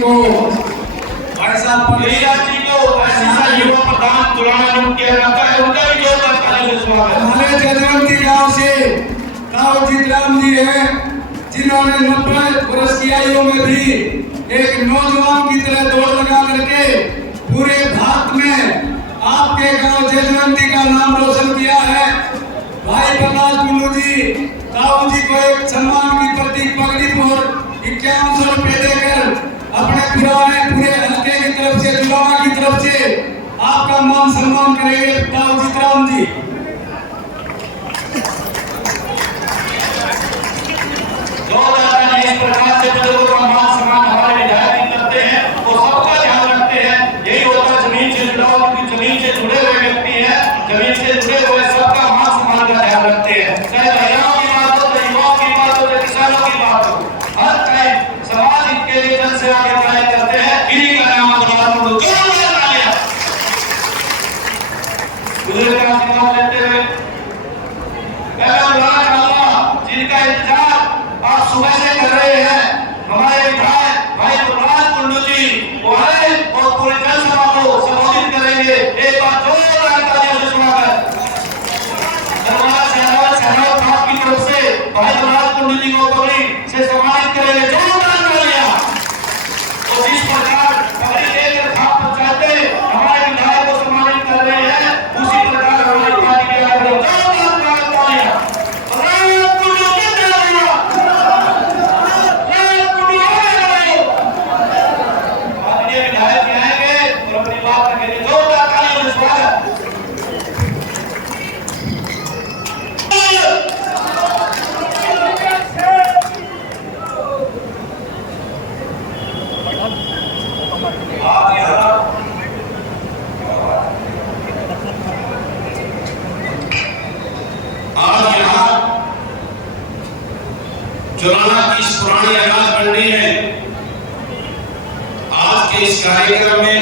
को ऐसा युवा प्रधान जुलाना नियुक्त किया जाता है, उनका भी जोरदार तालियों से स्वागत। हमारे जजवंती गांव से राव जीतराम जी हैं, जिन्होंने 90 वर्ष की आयु में भी एक नौजवान की तरह दौड़ लगा करके पूरे भारत में आपके गांव जजवंती का नाम रोशन किया है। भाई प्रकाश कुल्लू जी राव जी को एक सम्मान की प्रतीक पगड़ी और 5100 रुपए देकर अपने पूरे हल्के की तरफ से, जुलाना की तरफ से आपका मान सम्मान करेंगे राव जीतराम जी। इस प्रकार से बुजुर्गों का मान सम्मान हमारे विधायक करते हैं, वो सबका ध्यान रखते हैं। यही होता है जमीन से जुड़ा हुआ, जमीन से जुड़े हुए व्यक्ति है, जमीन से जुड़े हुए सबका मान सम्मान का ध्यान रखते हैं। चाहे महिलाओं की बात हो, चाहे युवाओं की बात हो, चाहे किसानों की बात हो, हर टाइम समाज के लिए जन सेवा के कार्य करते हैं। इन्हीं का नाम बुजुर्ग का आशीर्वाद लेते हुए जिनका इंतजार आप सुबह से कर रहे हैं, हमारे विधायक भाई प्रकाश कुल्लू जी वो है और पूरे जनसभा को संबोधित करेंगे। एक बार जोरदार तालियों से स्वागत। दरबार शहनाज खास की तरफ से भाई प्रकाश कुल्लू जी को पगड़ी से सम्मानित करेंगे। जोरदार तालियां। और जिस प्रकार पगड़ी देकर खाप पहुंचाते हमारे विधायक को सम्मानित कर रहे हैं, उसी प्रकार हमारी पार्टी के आगे जोरदार तालियां। जुलाना की इस पुरानी अनाज मंडी में आज के इस कार्यक्रम में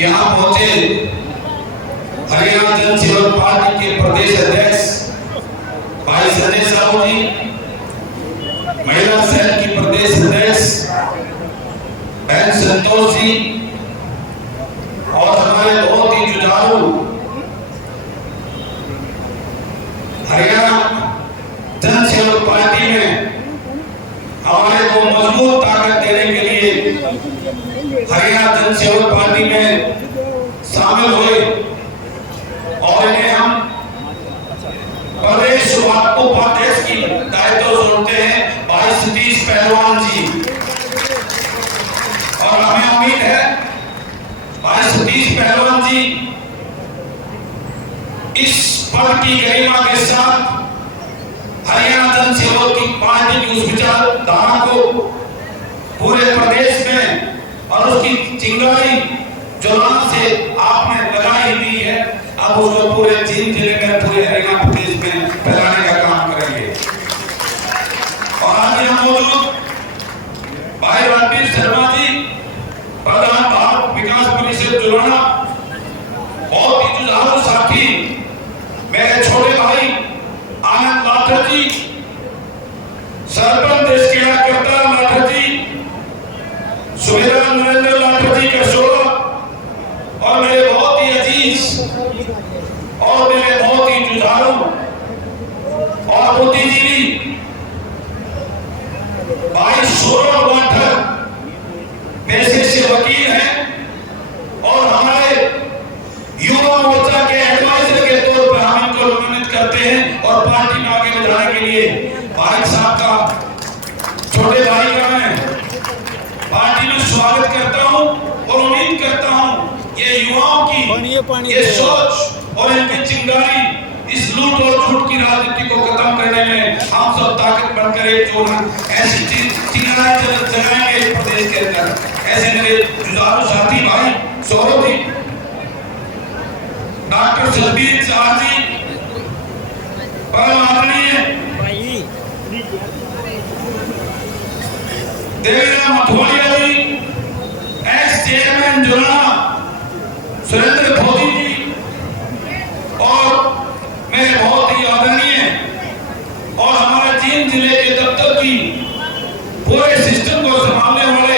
यहाँ पहुंचे हरियाणा जन सेवक पार्टी के प्रदेश अध्यक्ष भाई संजय साहू जी, महिला सेल की प्रदेश अध्यक्ष बहन संतोष जी और हमारे बहुत ही जुझारू हरियाणा जन सेवक पार्टी में हमारे को मजबूत ताकत देने के लिए हरियाणा जन सेवक पार्टी में शामिल हुए और इन्हें हम प्रदेश उपाध्यक्ष की दायित्व सौंपते हैं भाई सतीश पहलवान जी। और हमें उम्मीद है भाई सतीश पहलवान जी इस पद की गरिमा के साथ हरियाणा जन सेवक की पार्टी की उस विचारधारा को पूरे प्रदेश में और उसकी चिंगारी जुलाना से आपने लगाई दी है, अब उसको पूरे जींद जिले में, पूरे हरियाणा प्रदेश में फैलाने का काम करेंगे। और आज यहाँ मौजूद भाई रणबीर शर्मा जी, प्रधान भारत विकास परिषद जुलाना, बहुत ही जुझारू साथी मेरे छोटे भाई आनंद लाठर जी, सरपंच देश के करता लाठर जी, सुबेदार नरेंद्र लाठर जी का शोला और मेरे बहुत ही अजीज और मेरे बहुत ही जुझारू और बुद्धिजीवी भाई सौरभ लाठर पेशे से वकील हैं और हमारे युवा मोर्चा के एडवाइजर के तौर पर हम इनको नोमिनेट करते हैं और पार्टी में आगे बढ़ाने के लिए भाई साहब का, छोटे भाई का मैं पार्टी में स्वागत करता हूं और उम्मीद करता हूं ये युवाओं की ये सोच और इनकी चिंगारी इस लूट और झूठ की राजनीति को खत्म करने में हम सब ताकत बनकर एकजुट ऐसी चिंगारी जगाएंगे प्रदेश के अंदर। ऐसे मेरे जुझारू साथी भाई सौरभ जी, डॉक्टर सलबीर शाह जी, परम आदरणीय देवेंद्र मथुरिया जी, एक्स चेयरमैन जुलाना सुरेंद्र खोजी जी और मेरे बहुत ही आदरणीय और हमारे जींद जिले के दफ्तर की पूरे सिस्टम को संभालने वाले,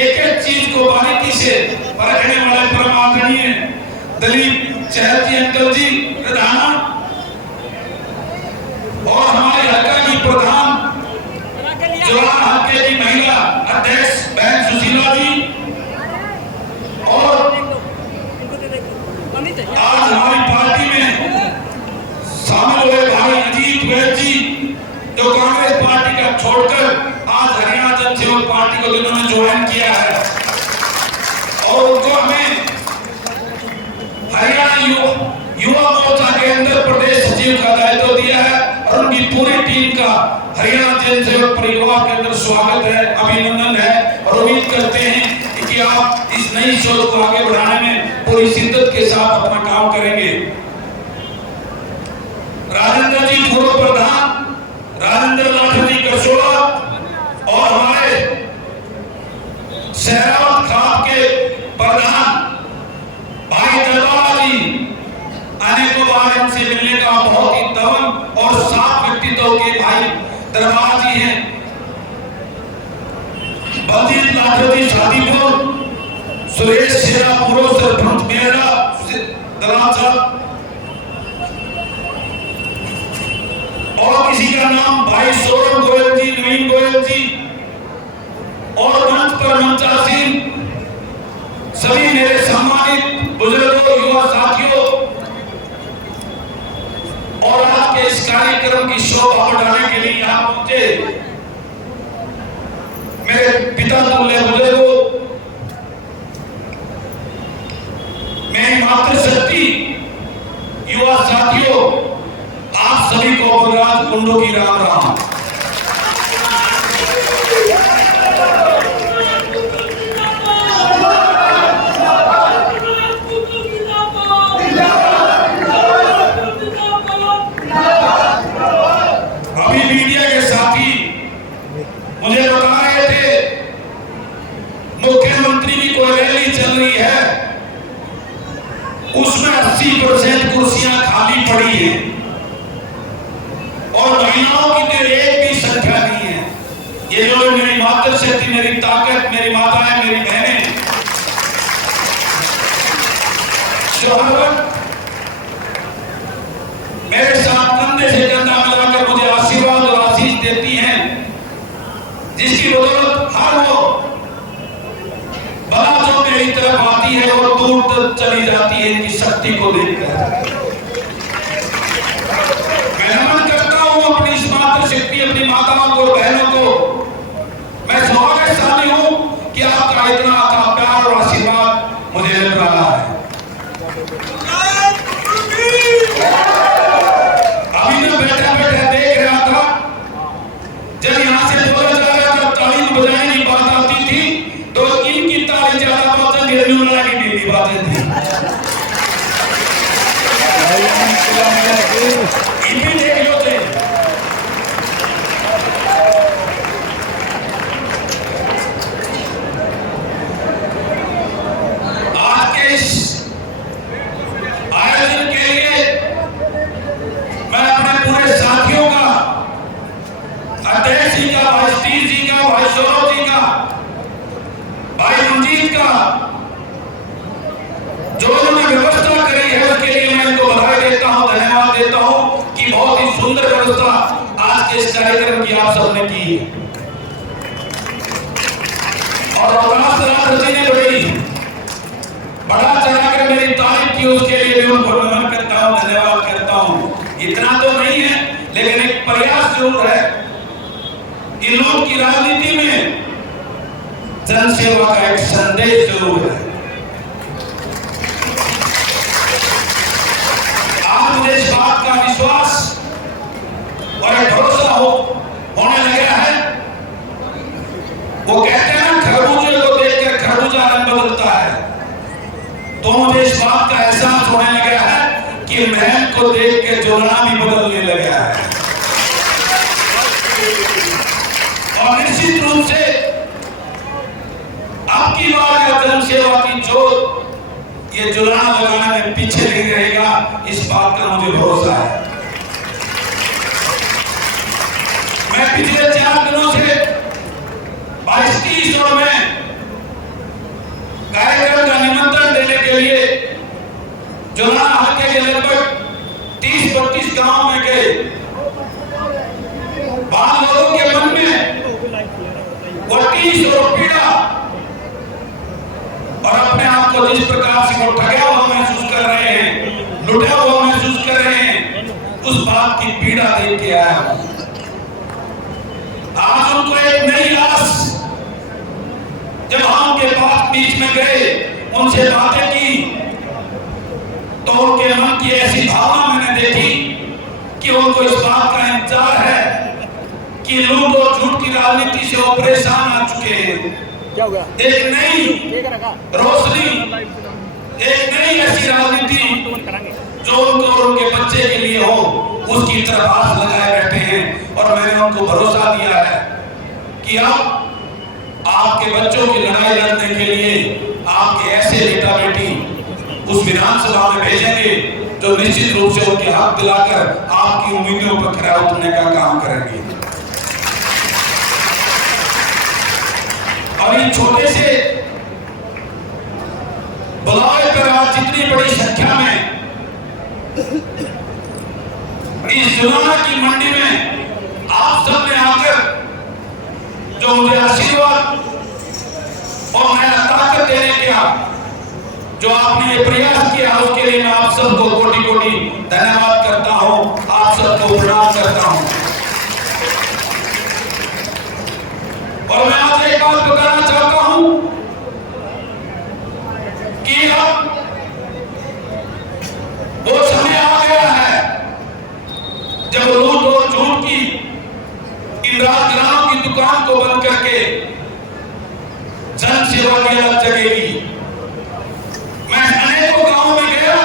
एक एक चीज को बारीकी से परखने वाले परम आदरणीय दलीप चहल जी अंकल जी प्रधान, और हमारे हल्का की प्रधान जवाहर हल्के की महिला अध्यक्ष बहन सुशीला जी, और आज हमारी पार्टी में शामिल हुए भाई अजीत वैद जी, जो कांग्रेस पार्टी का छोड़कर आज हरियाणा जनसेवक पार्टी को जिन्होंने ज्वाइन किया है, और उनको हमें हरियाणा युवा मोर्चा के अंदर प्रदेश सचिव का दायित्व दिया है, और उनकी पूरी टीम का हरियाणा जनसेवक परिवार के अंदर स्वागत है, अभिनंदन है, और उम्मीद करते हैं कि आप इस नई सोच को आगे बढ़ाने में पूरी शिद्दत के साथ अपना काम करेंगे। राजेंद्र जी पूर्व प्रधान, राजेंद्र लाठर जी कसोला, और हमारे शहरावत खाप के प्रधान भाई दलवाला जी, अनेकों बार इनसे मिलने का बहुत ही दमन और साफ व्यक्तित्व के भाई दरबार जी हैं। बलजीत लाठर जी शादीपुर, सुरेश शेरा पूर्व सरपंच मेरा दलाल साहब, और किसी का नाम भाई सौरभ गोयल जी, नवीन गोयल जी, और मंच पर मंचासीन सभी मेरे सम्मानित बुजुर्गों, युवा साथियों, और आज के इस कार्यक्रम की शोभा बढ़ाने के लिए यहाँ पहुंचे मेरे पिता तुल्य बुजुर्गों, मेरी मातृशक्ति, युवा साथियों, आप सभी को बलराज कुंडू की राम राम। अभी मीडिया के साथी मुझे बता रहे थे मुख्यमंत्री की कोई रैली चल रही है, उसमें 80% कुर्सियां खाली पड़ी हैं, और महिलाओं की तो एक भी संख्या नहीं है। ये जो मेरी मातृशक्ति, मेरी ताकत, मेरी माताएं, मेरी बहनें, जो हर वक्त मेरे साथ कंधे से कंधा मिलाकर मुझे आशीर्वाद और आशीष देती हैं, जिसकी बदौलत हर वो बला जो मेरी तरफ आती है वो दूर तक चली जाती है इनकी शक्ति को देखकर। मैं नमन करता हूं अपनी इस मातृशक्ति, अपनी माताओं को, बहनों को। मैं सौभाग्यशाली हूं कि आपका इतना अथाह प्यार और आशीर्वाद मुझे मिल रहा है। अभी मैं बैठा बैठा देख रहा था, जब यहाँ से बोला जा रहा था ताली बजाने की बात आती थी, तो इनकी ताली ज्यादा बातें निर्जुला की नीली बातें थी। इनकी देख लो थे। आज के इस आयोजन के लिए मैं अपने पूरे साथियों का, अध्यक्ष जी का, भाई स्टीव जी का, भाई सौरभ जी का, भाई मंजीत का, जो उन्होंने व्यवस्था करी है उसके लिए मैं इनको बधाई देता हूं, धन्यवाद देता हूं कि बहुत ही सुंदर व्यवस्था आज के इस कार्यक्रम की आप सबने की है। और अवकाश राज जी ने बड़ा चढ़ाकर मेरी तारीफ की, उसके लिए भी उनको नमन करता हूं, धन्यवाद करता हूं। इतना तो नहीं है, लेकिन एक प्रयास जरूर है। इन लोगों की राजनीति में जनसेवा का एक संदेश जरूर है। आज मुझे इस बात का विश्वास और भरोसा होने लगा है। वो कहते हैं ना, खरबूजे को देखकर खरबूजा रंग बदलता है, तो मुझे इस बात का एहसास होने लगा है कि महल को देख के जोड़ना भी बदलने लगा है। और निश्चित रूप से आपकी बार या जनसेवा की जोत ये जुलाना लगाने में पीछे नहीं रहेगा, इस बात का मुझे भरोसा है। मैं पिछले 4 दिनों से लुटा हुआ महसूस कर रहे हैं, उस बात की पीड़ा देख के आया हूं। आज उनको एक नई आस, जब हम उनके पास बीच में गए, उनसे बातें की, तो उनके मन की ऐसी भावना मैंने देखी कि उनको इस बात का इंतजार है कि लूट और झूठ की राजनीति से वो परेशान आ चुके हैं। क्या हुआ? एक नई रोशनी, एक नई ऐसी राजनीति जो उनको और उनके बच्चे के लिए हो, उसकी तरफ आस लगाए बैठे हैं। और मैंने उनको भरोसा दिया है कि अब आपके बच्चों की लड़ाई लड़ने के लिए आपके ऐसे बेटा बेटी उस विधानसभा में भेजेंगे जो निश्चित रूप से उनके हक दिलाकर आपकी उम्मीदों पर खरा उतरने का काम करेंगे। और इन छोटे से बुलावे पर आज जितनी बड़ी संख्या में इस जुलाना की मंडी में आप सब ने आकर जो मुझे आशीर्वाद और नया ताकत देने का जो आपने ये प्रयास किया, उसके लिए मैं आप सबको कोटि कोटि धन्यवाद करता हूं, आप सबको प्रणाम करता हूं। और मैं आज एक बात बताना चाहता हूं कि अब वो समय आ गया है जब लूट और झूठ की इन राजघरानों की दुकान को बंद करके जन सेवा की अलग जगेगी। मैं अनेकों गांवों में गया,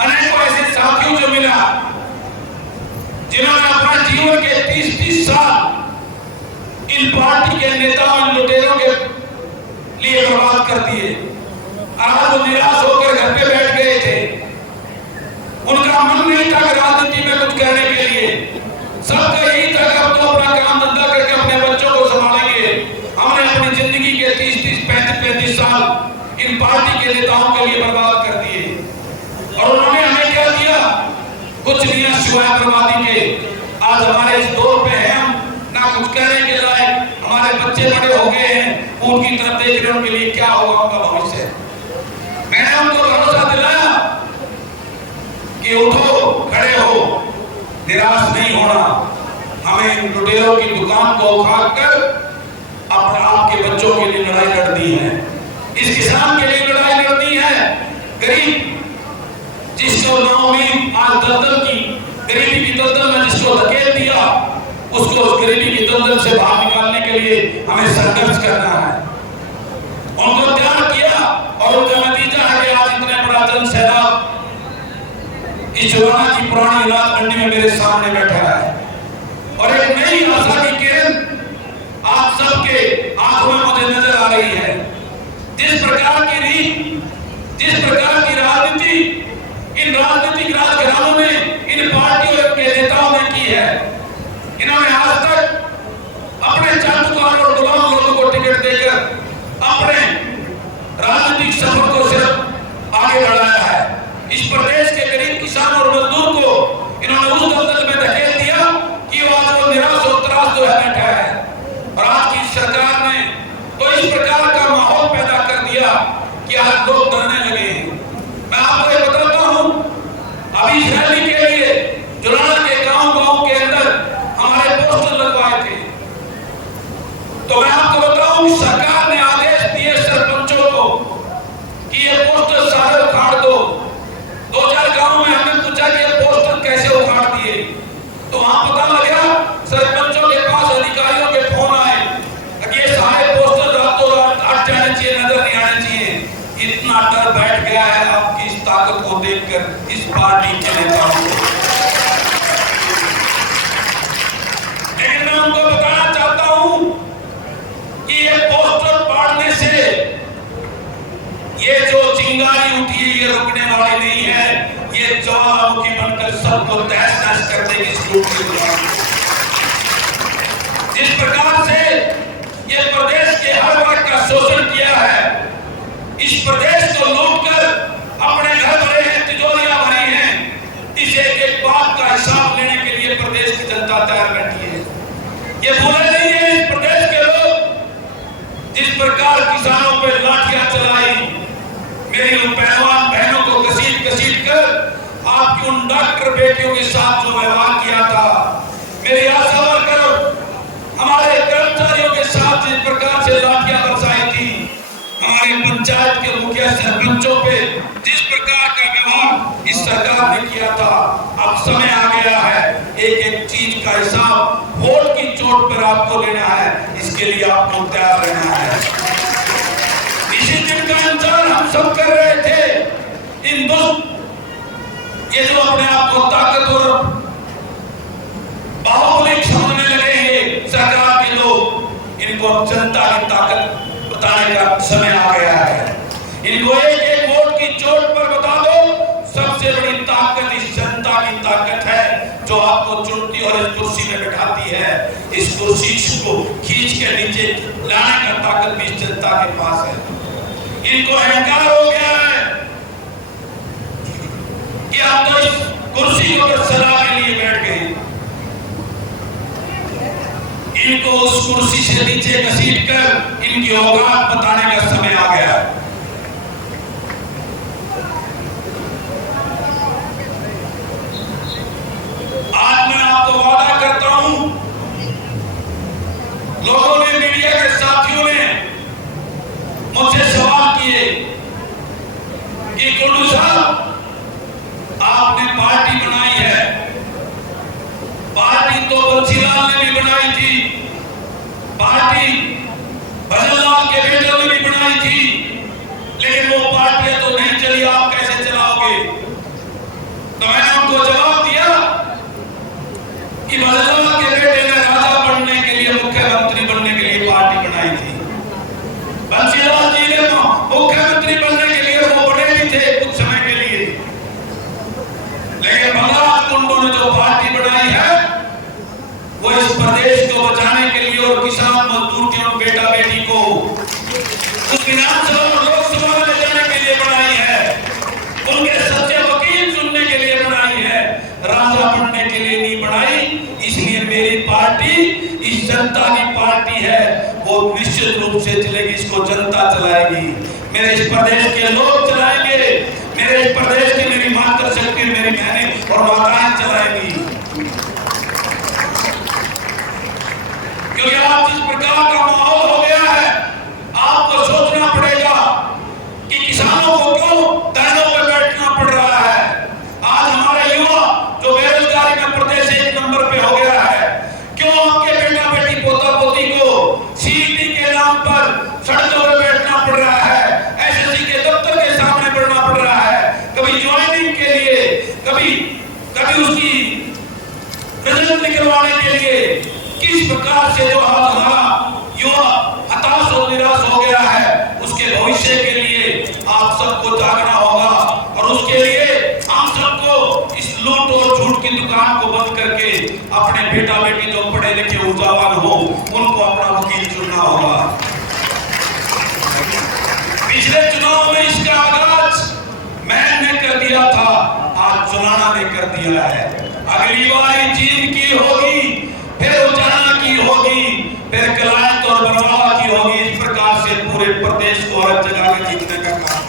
अनेकों ऐसे साथियों जो मिला जिन्होंने अपना जीवन के 30-30 साल इन पार्टी के नेताओं, इन लुटेरों के लिए बर्बाद कर दिए। आज वो निराश होकर घर पे बैठ गए थे। उनका मन नहीं था राजनीति में कुछ करने के लिए। सबका यही था कि अब तो अपना काम धंधा करके अपने बच्चों को संभालेंगे। हमने अपनी जिंदगी के 30-30, 35-35 साल इन पार्टी के नेताओं के लिए बर्बाद कर दिए। और उन्होंने हमें क्या दिया? कुछ नहीं सिवाय बर्बादी के। आज हमारे इस दौर पे हैं हम, ना कुछ कहने के लायक, हमारे बच्चे बड़े हो गए हैं, उनकी तरफ देख रहे, उनके लिए क्या होगा उनका भविष्य। मैंने उनको भरोसा दिलाया कि उठो, खड़े हो, निराश नहीं होना। हमें लुटेरों की दुकान को उखाड़ कर अपने आपके बच्चों के लिए लड़ाई लड़नी है, इस किसान के लिए लड़ाई लड़नी है। गरीब जिसको नाउमीद आज दलदल की, गरीबी की दलदल में जिसको धकेल दिया, उसको उस गरीबी की दलदल से बाहर निकालने के लिए हमें संघर्ष करना है। उनको तैयार किया और उनका नतीजा है कि आज इतने बड़ा जन सैलाब इस जुलाना की पुरानी इलाज मंडी में मेरे सामने बैठा है। और एक नई आशा की किरण आप सबके आंखों में मुझे नजर आ रही है। जिस प्रकार की रीत, जिस प्रकार की राजनीति इन राजनीतिक राजघरानों ने, इन पार्टियों के नेताओं ने की है, इन्होंने आज तक अपने चाटुकार और गुलाम लोगों को टिकट देकर अपने राजनीतिक सफर को सिर्फ आगे बढ़ाया है। इस प्रदेश के गरीब किसान और मजदूर को इन्होंने उस दलदल में धकेल दिया कि वो आज वो निराश और त्रास जो है बैठा है। और आज की सरकार ने तो इस प्रकार का माहौल पैदा कर दिया कि आज लोग डरने लगे हैं। मैं आपको ये बताता हूं, अभी इस रैली के लिए जुलाना के गांव के अंदर हमारे पोस्टर लगवाए थे। तो मैं आपको बताऊं, सरकार ने आदेश दिए सरपंचों को कि ये पोस्टर सारे उखाड़ दो। 2-4 गांवों में हमने पूछा कि ये पोस्टर कैसे उखाड़ दिए, तो वहां पता लगा सरपंचों के पास अधिकारियों के फोन आए कि ये सारे पोस्टर रातों रात हट जाने चाहिए, नजर नहीं आने चाहिए। इतना डर बैठ गया है आपकी इस ताकत को देखकर इस पार्टी के नेताओं को। लेकिन मैं उनको बताना चाहता हूं कि ये पोस्टर पाड़ने से ये जो चिंगारी उठी है ये रुकने वाली नहीं है। ये ज्वालामुखी बनकर सबको तहस नहस कर देगी इस लूट की दुकान। जिस प्रकार से ये प्रदेश के हर वर्ग का शोषण किया है, इस प्रदेश को लूटकर अपने घर भरे हैं, तिजोरियां भरी हैं, इस एक बात का हिसाब लेने के लिए प्रदेश की जनता तैयार बैठी है। ये भूले नहीं है इस प्रदेश के लोग जिस प्रकार किसानों पर लाठियां चलाई, मेरी पहलवान बहनों को घसीट कर आपकी उन डॉक्टर बेटियों के साथ जो व्यवहार किया था, मेरे आशा वर्कर, हमारे कर्मचारियों के साथ जिस प्रकार से लाठियां बरसाई थी, हमारे पंचायत के मुखिया सरपंचों पे जिस प्रकार का व्यवहार इस सरकार ने किया था, अब समय आ गया है एक एक चीज का हिसाब वोट की चोट पर आपको लेना है। इसके लिए आपको तैयार रहना है। इसी दिन का इंतजार हम सब कर रहे थे। इन ये जो अपने आप को ताकतवर बाहुबली समझने लगे हैं सरकार के लोग, इनको जनता की ताकत बताने का समय आ गया है। इनको एक एक वोट की चोट पर बता दो, सबसे बड़ी ताकत इस जनता की ताकत है जो आपको चुनती और इस कुर्सी में बैठाती है। इस कुर्सी को खींच के नीचे लाने का ताकत भी इस जनता के पास है। इनको अहंकार हो गया है कि आप तो इस कुर्सी को सलाह के लिए बैठ गए। इनको उस कुर्सी से नीचे घसीट कर इनकी औकात बताने का समय आ गया। आज मैं आपको वादा करता हूं, लोगों ने, मीडिया के साथियों ने मुझसे सवाल किए कि कुंडू साहब आपने पार्टी बनाई है, पार्टी तो बंसीलाल ने भी बनाई थी, पार्टी भजनलाल के बेटे ने भी बनाई थी, लेकिन वो पार्टियां तो नहीं चली, आप कैसे चलाओगे? तो मैंने उनको जवाब दिया कि भजनलाल के बेटे ने राजा बनने के लिए, मुख्यमंत्री बनने के लिए पार्टी बनाई थी। बंसीलाल जी ने मुख्यमंत्री बनने के लिए वो बने भी थे कुछ समय के लिए, लेकिन बलराज कुंडू ने जो पार्टी बनाई है वो इस प्रदेश को बचाने के लिए और किसान मजदूर के उन बेटा बेटी को उस विधानसभा और लोकसभा में ले जाने के लिए बनाई है, उनके सच्चे वकील चुनने के लिए बनाई है, राजा बनने के लिए नहीं बनाई। इसलिए मेरी पार्टी इस जनता की पार्टी है, वो निश्चित रूप से चलेगी, इसको जनता चलाएगी, मेरे इस प्रदेश के लोग चलाएंगे, मेरे इस प्रदेश की मेरी मातृशक्ति, मेरी बहनें और माताएं चलाएंगी। क्योंकि आज जिस प्रकार का माहौल हो गया है, आपको सोचना पड़ेगा कि किसानों को क्यों धरनों पर बैठना पड़ रहा है। आज हमारे युवा जो बेरोजगारी में प्रदेश 1 नंबर पे हो गया है, क्यों आपके बेटा बेटी पोता पोती को सीटी के नाम पर सड़कों पर बैठना पड़ रहा है, एसएससी के दफ्तर के सामने बैठना पड़ रहा है, कभी ज्वाइनिंग के लिए, कभी उसकी रिजल्ट निकलवाने के लिए। किस प्रकार से जो आज हमारा युवा हताश और निराश हो गया है, उसके भविष्य के लिए आप सबको जागना होगा और उसके लिए हम सबको इस लूट और झूठ की दुकान को बंद करके अपने बेटा बेटी जो पढ़े लिखे ऊर्जावान हो उनको अपना वकील चुनना होगा। पिछले चुनाव में इसका आगाज मैंने कर दिया था, आज चुनाना ने कर दिया है। अगली बार जीत की होगी, फिर उजाला की होगी, फिर कलायत और बरवाला की होगी। इस प्रकार से पूरे प्रदेश को हर जगह में जीतने का काम है।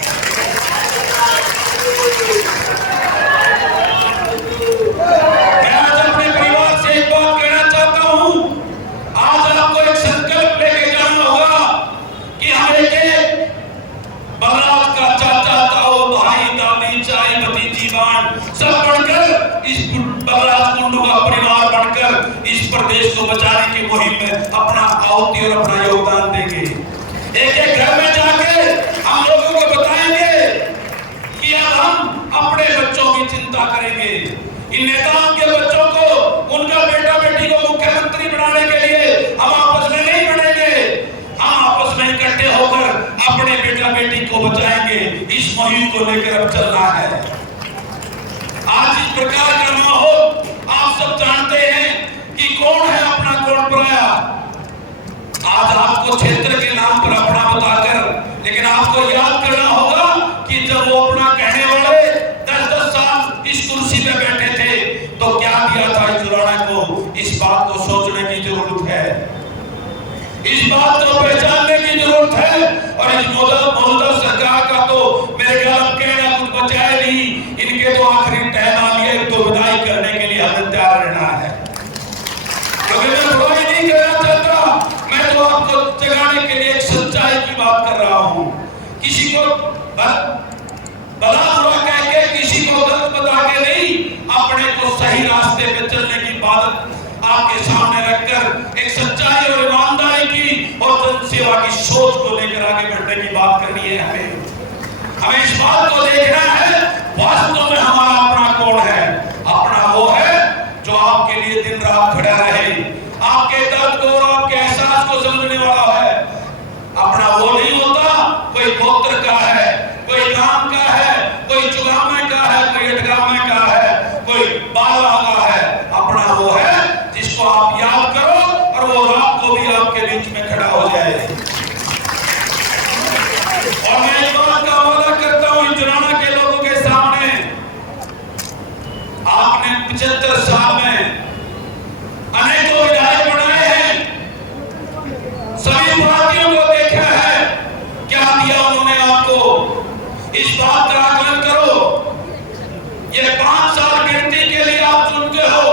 मैं आज अपने परिवार से एक बात कहना चाहता हूं, आज आपको एक संकल्प लेके जाना होगा कि हम एक बलराज का चाचा, ताऊ, भाई, दादी, चाई, भतीजी, बाण सब बनकर इस बलराज कुंडू का परिवार बनकर इस प्रदेश को बचाने की मुहिम में अपना आहुति और अपना योगदान देंगे। एक एक घर में जाके हम लोगों को बताएंगे कि अब हम अपने बच्चों की चिंता करेंगे। इन नेताओं के बच्चों को, उनका बेटा बेटी को मुख्यमंत्री बनाने के लिए हम आपस में नहीं बनेंगे, हम आपस में इकट्ठे होकर अपने बेटा बेटी को बचाएंगे। इस मुहिम को लेकर अब चलना है। आज इस प्रकार का माहौल आप सब जानते हैं कि कौन है अपना कौन पराया। आज आपको क्षेत्र के नाम पर अपना बताकर, लेकिन आपको याद करना होगा कि जब वो अपना कहने वाले 10-10 साल इस कुर्सी पे बैठे थे तो क्या दिया था इस जुराना को। इस बात को सोचने की जरूरत है, इस बात को पहचानने की जरूरत है। और इस मौजूदा सरकार का तो मेरे ख्याल कहना कुछ बचा नहीं, इनके तो आखिरी तहना लिया जगाने के लिए एक सच्चाई की बात कर रहा हूं। किसी को भला बुरा कह के, किसी को गलत बता के नहीं, अपने को सही रास्ते पे चलने की बात आपके सामने रखकर एक सच्चाई और ईमानदारी की और जन सेवा की सोच को लेकर आगे बढ़ने की बात करनी है। हमें इस बात को देखना है वास्तव में हमारा अपना कौन है। अपना वो है जो आपके लिए दिन रात खड़ा रहे, आपके दर्द को और आपके एहसास को समझने वाला है। अपना वो नहीं होता कोई गोत्र का है, कोई गांव का है, कोई चुगामे का है, कोई अटगामे का है, कोई बाला का है। अपना वो है जिसको आप याद करो और वो रात को भी आपके बीच में खड़ा हो जाए। और मैं इस बात का वादा करता हूं जुलाना के लोगों के सामने, आपने 75 साल में अनेकों विधायक बनाए हैं, सभी पार्टियों को देखा है, क्या दिया उन्होंने आपको। इस बात का आकलन करो। ये 5 साल गिनती के लिए आप चुनते हो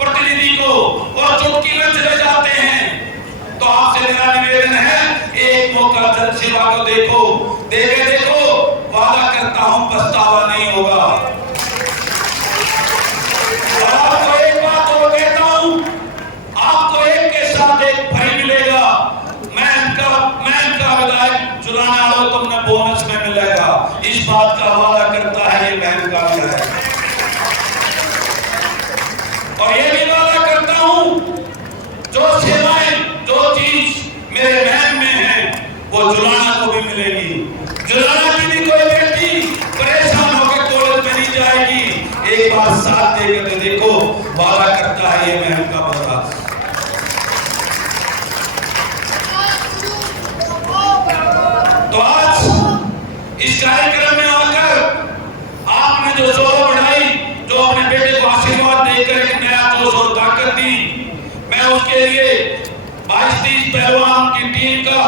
प्रतिनिधि को और चुटकी में चले जाते हैं। तो आपसे मेरा निवेदन है, एक मौका जन सेवा को देखो, वादा करता हूं पछतावा नहीं होगा। और आपको एक बात और कहता हूं, आपको एक के साथ एक भाई मिलेगा। मैं इनका विधायक जुलाना लो, तुमने बोनस में मिलेगा। इस बात का वादा करता है ये बहन का विधायक। और ये भी वादा करता हूं, जो सेवाएं, जो चीज मेरे बहन में है, वो जुलाना को भी मिलेगी। जुलाना की भी कोई बेटी परेशान होकर कॉलेज में नहीं जाएगी। एक बार साथ देकर के देखो, वादा करता है ये बहन का वादा। तो आज इस कार्यक्रम में आकर आपने जो शोभा बढ़ाई, जो अपने बेटे को आशीर्वाद देकर एक नया जोश और ताकत दी, मैं उसके लिए 22-23 पहलवान की टीम का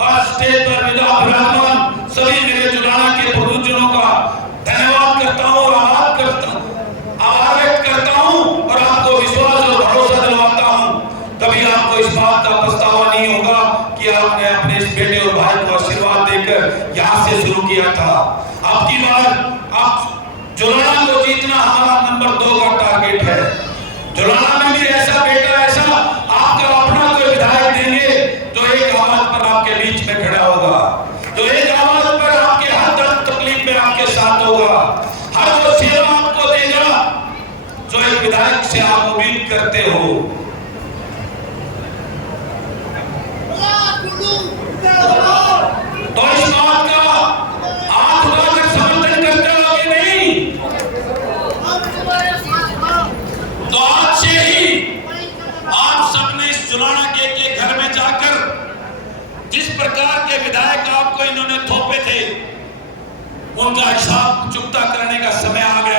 और स्टेज पर विराजमान सभी मेरे जुलाना के प्रबुद्धजनों का धन्यवाद करता हूं और आभार व्यक्त करता हूं और आपको विश्वास और भरोसा दिलवाता हूं। तभी आपको इस बात का पछतावा नहीं होगा कि आपने अपने इस बेटे और भाई को आशीर्वाद देकर यहां से शुरू किया था। आपकी बार आप जुलाना को जीतना हमारा नंबर 2 का टारगेट है। जुलाना में भी ऐसा बेटा, ऐसा आपका अपना कोई विधायक देंगे जो एक आवाज पर आपके बीच में खड़ा होगा, जो एक आवाज पर आपके हर दर्द तकलीफ में आपके साथ होगा, हर वो सेवा आपको देगा जो एक विधायक से आप उम्मीद करते हो। तो इस बात का आप उठाकर समर्थन करते हो कि नहीं? तो आज से ही आप सबने इस जुलाना के घर में जाकर जिस प्रकार के विधायक आपको इन्होंने थोपे थे, उनका हिसाब चुकता करने का समय आ गया।